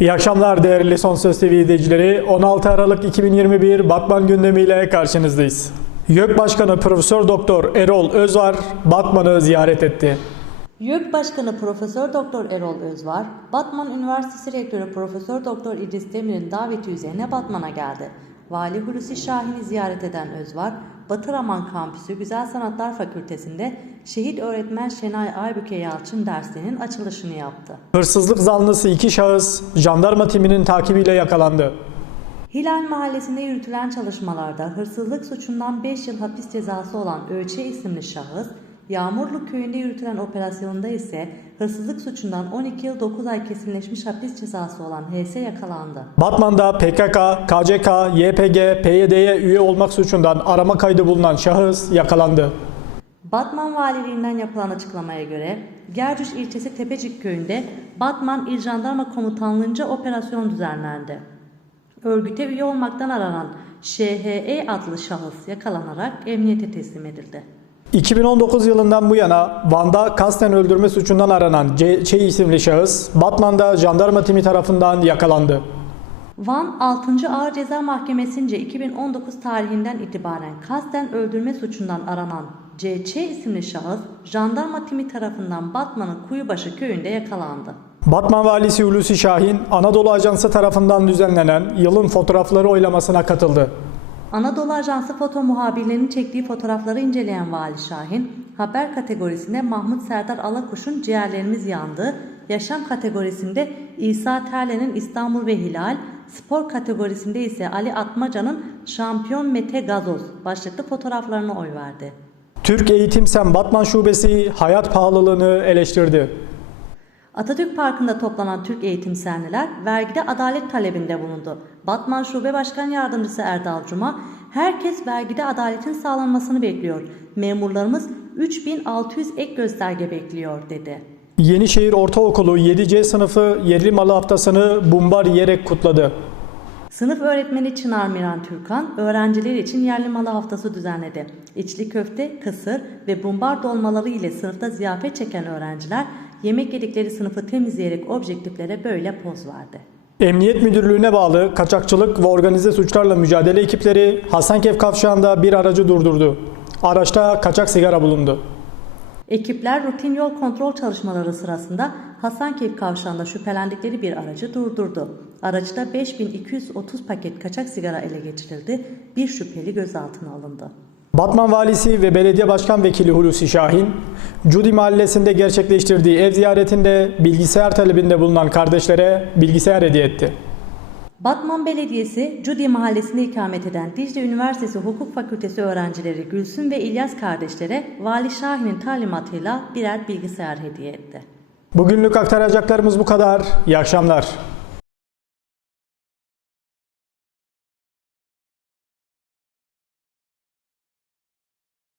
İyi akşamlar değerli Son Söz TV izleyicileri. 16 Aralık 2021 Batman gündemiyle karşınızdayız. YÖK Başkanı Profesör Doktor Erol Özvar Batman'ı ziyaret etti. YÖK Başkanı Profesör Doktor Erol Özvar, Batman Üniversitesi Rektörü Profesör Doktor İdris Demir'in daveti üzerine Batman'a geldi. Vali Hulusi Şahin'i ziyaret eden Özvar, Batı Raman Kampüsü Güzel Sanatlar Fakültesi'nde şehit öğretmen Şenay Aybüke Yalçın derslerinin açılışını yaptı. Hırsızlık zanlısı iki şahıs jandarma timinin takibiyle yakalandı. Hilal Mahallesi'nde yürütülen çalışmalarda hırsızlık suçundan 5 yıl hapis cezası olan Öğçe isimli şahıs, Yağmurlu köyünde yürütülen operasyonda ise hırsızlık suçundan 12 yıl 9 ay kesinleşmiş hapis cezası olan HS yakalandı. Batman'da PKK, KCK, YPG, PYD'ye üye olmak suçundan arama kaydı bulunan şahıs yakalandı. Batman Valiliğinden yapılan açıklamaya göre Gercüş ilçesi Tepecik köyünde Batman İl Jandarma Komutanlığı'nca operasyon düzenlendi. Örgüte üye olmaktan aranan ŞHE adlı şahıs yakalanarak emniyete teslim edildi. 2019 yılından bu yana Van'da kasten öldürme suçundan aranan C. Ç isimli şahıs Batman'da jandarma timi tarafından yakalandı. Van 6. Ağır Ceza Mahkemesi'nce 2019 tarihinden itibaren kasten öldürme suçundan aranan CÇ isimli şahıs jandarma timi tarafından Batman'ın Kuyubaşı köyünde yakalandı. Batman Valisi Hulusi Şahin, Anadolu Ajansı tarafından düzenlenen yılın fotoğrafları oylamasına katıldı. Anadolu Ajansı foto muhabirlerinin çektiği fotoğrafları inceleyen Vali Şahin, haber kategorisinde Mahmut Serdar Alakuş'un Ciğerlerimiz Yandı, yaşam kategorisinde İsa Terle'nin İstanbul ve Hilal, spor kategorisinde ise Ali Atmaca'nın Şampiyon Mete Gazoz başlıklı fotoğraflarına oy verdi. Türk Eğitim Sen Batman Şubesi hayat pahalılığını eleştirdi. Atatürk Parkı'nda toplanan Türk eğitimsenliler vergide adalet talebinde bulundu. Batman Şube Başkan Yardımcısı Erdal Cuma, herkes vergide adaletin sağlanmasını bekliyor. Memurlarımız 3600 ek gösterge bekliyor dedi. Yenişehir Ortaokulu 7C sınıfı yerli malı haftasını bumbar yiyerek kutladı. Sınıf öğretmeni Çınar Miran Türkan, öğrenciler için yerli malı haftası düzenledi. İçli köfte, kısır ve bumbar dolmaları ile sınıfta ziyafet çeken öğrenciler yemek yedikleri sınıfı temizleyerek objektiflere böyle poz verdi. Emniyet Müdürlüğü'ne bağlı kaçakçılık ve organize suçlarla mücadele ekipleri Hasankeyf kavşağında bir aracı durdurdu. Araçta kaçak sigara bulundu. Ekipler rutin yol kontrol çalışmaları sırasında Hasankeyf kavşağında şüphelendikleri bir aracı durdurdu. Araçta 5230 paket kaçak sigara ele geçirildi. Bir şüpheli gözaltına alındı. Batman Valisi ve Belediye Başkan Vekili Hulusi Şahin, Cudi Mahallesi'nde gerçekleştirdiği ev ziyaretinde bilgisayar talebinde bulunan kardeşlere bilgisayar hediye etti. Batman Belediyesi, Cudi Mahallesi'nde ikamet eden Dicle Üniversitesi Hukuk Fakültesi öğrencileri Gülsün ve İlyas kardeşlere Vali Şahin'in talimatıyla birer bilgisayar hediye etti. Bugünlük aktaracaklarımız bu kadar. İyi akşamlar.